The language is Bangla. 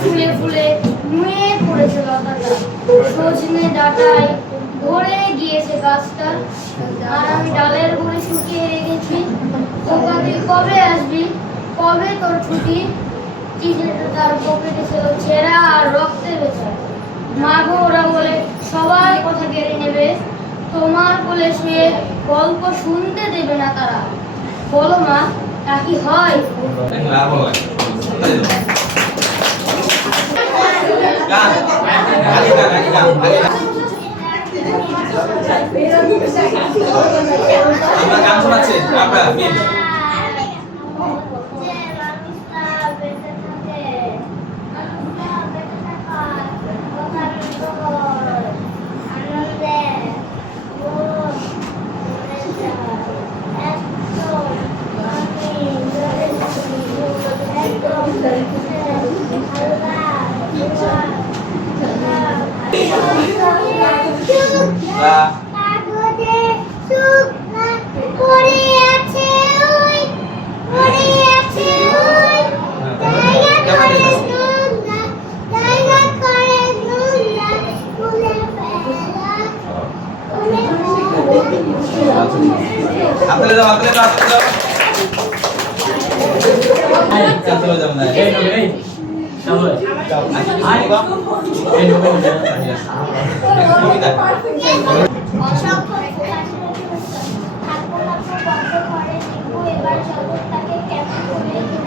ফুলে ফুলে নুয়ে পড়েছে লতাটা, সজনে ডাঁটায় ভরে গিয়েছে গাছটা। আর আমি ডালের গুঁড়ি শুকিয়ে রেখেছি। খোকা তুই কবে আসবি, কবে তোর ছুটি? চিঠিটা তার পকেটে ছিল ছেঁড়া আর রক্তে ভেজা। মা গো ওরা বলে সবার কথা কেড়ে নেবে, তোমার কোলে শুয়ে গল্প শুনতে দেবে না তারা। বলো মা, তা কি হয়? গান শোনাচ্ছেন আপনারা মিল এবার শরবতটাকে কেমন করে